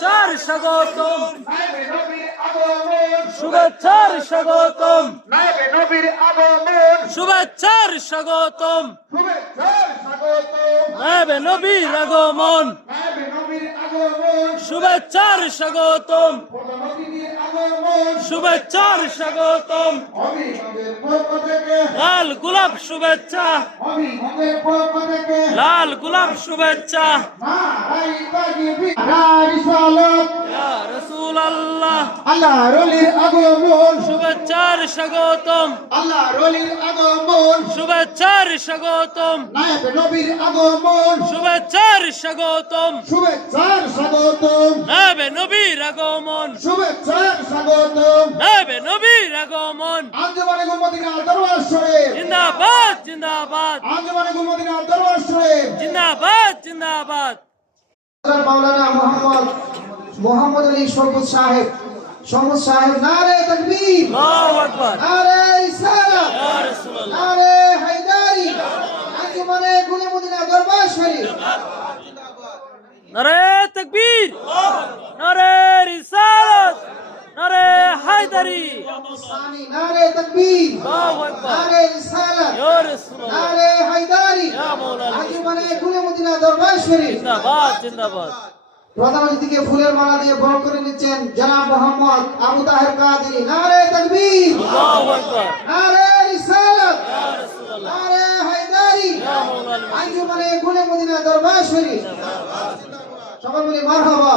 শুভেচ্ছার স্বাগতম। শুভেচ্ছার স্বাগতম। নবীর আগমন। শুভেচ্ছার স্বাগতম। নায়বে নবীর আগমন। শুভেচ্ছার স্বাগতম। শুভেচ্ছার স্বাগতম। লাল গোলাপ শুভেচ্ছা। লাল গোলাপ শুভেচ্ছা। আল্লাহ রলির আগমন। শুভেচ্ছার স্বাগতম। আল্লাহ রলির আগমন। শুভেচ্ছার স্বাগতম। নায়বে নবীর আগমন। শুভেচ্ছার স্বাগতম। শুভেচ্ছার স্বাগতম। নাবে নবীর আগমন। শুভেচ্ছার স্বাগতম। নাবে নবীর আগমন। আঞ্জুমানে গুলমদিনা দরবার শরীফ। জিন্দাবাদ জিন্দাবাদ। আঞ্জুমানে গুলমদিনা দরবার শরীফ। জিন্দাবাদ জিন্দাবাদ। মাওলানা মোহাম্মদ মোহাম্মদ আলী সরবত সাহেব। সরবত সাহেব নারে তাকবীর। আল্লাহু আকবার। নারে রিসালাত ইয়া রাসূলুল্লাহ। নারে হায়দারি। আঞ্জুমানে গুলমদিনা দরবার শরীফ। নারে তাকবীর। নারে রিসালাত। নারে হায়দারি। নারে তাকবীর। আল্লাহু আকবার। নারে রিসালাত। ইয়া রাসূলুল্লাহ। নারে হায়দারি। ইয়া মাওলানা আঞ্জুমানে গুলমদিনা দরবার শরীফ। জিন্দাবাদ জিন্দাবাদ। প্রধান অতিথিকে ফুলের মালা দিয়ে বরণ করে নিচ্ছেন জনাব মোহাম্মদ আবু তাহের কাদিরি। নারে তাকবীর। আল্লাহু আকবার। নারে রিসালাত। ইয়া রাসূলুল্লাহ। নারে হায়দারি। আঞ্জুমানে গুলে মদিনা দরবার শরীফ। সবাই বলি মারহাবা।